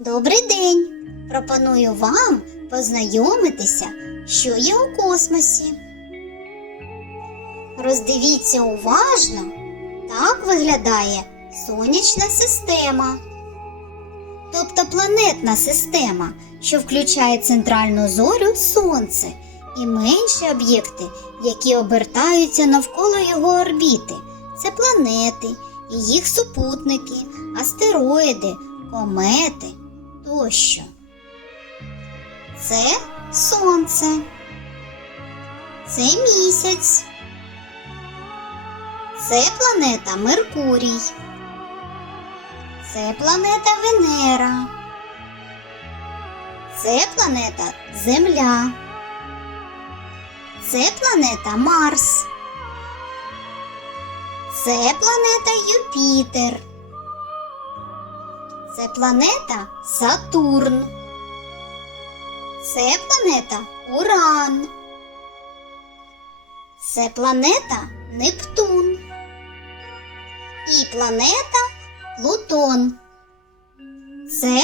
Добрий день! Пропоную вам познайомитися, що є у космосі. Роздивіться уважно, так виглядає сонячна система. Тобто планетна система, що включає центральну зорю Сонце і менші об'єкти, які обертаються навколо його орбіти. Це планети і їх супутники, астероїди, комети тощо. Це Сонце. Це місяць. Це планета Меркурій. Це планета Венера. Це планета Земля. Це планета Марс. Це планета Юпітер. Це планета Сатурн. Це планета Уран. Це планета Нептун. І планета Плутон. Це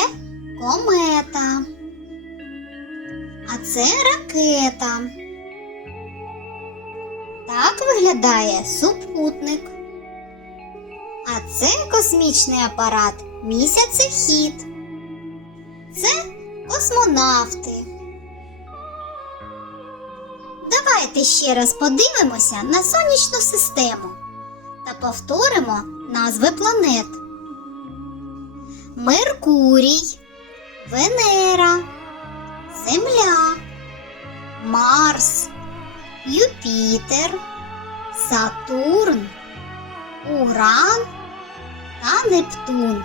комета. А це ракета. Так виглядає супутник. А це космічний апарат місяцехід. Це космонавти. Давайте ще раз подивимося на сонячну систему та повторимо назви планет. Меркурій, Венера, Земля, Марс, Юпітер, Сатурн, Уран та Нептун.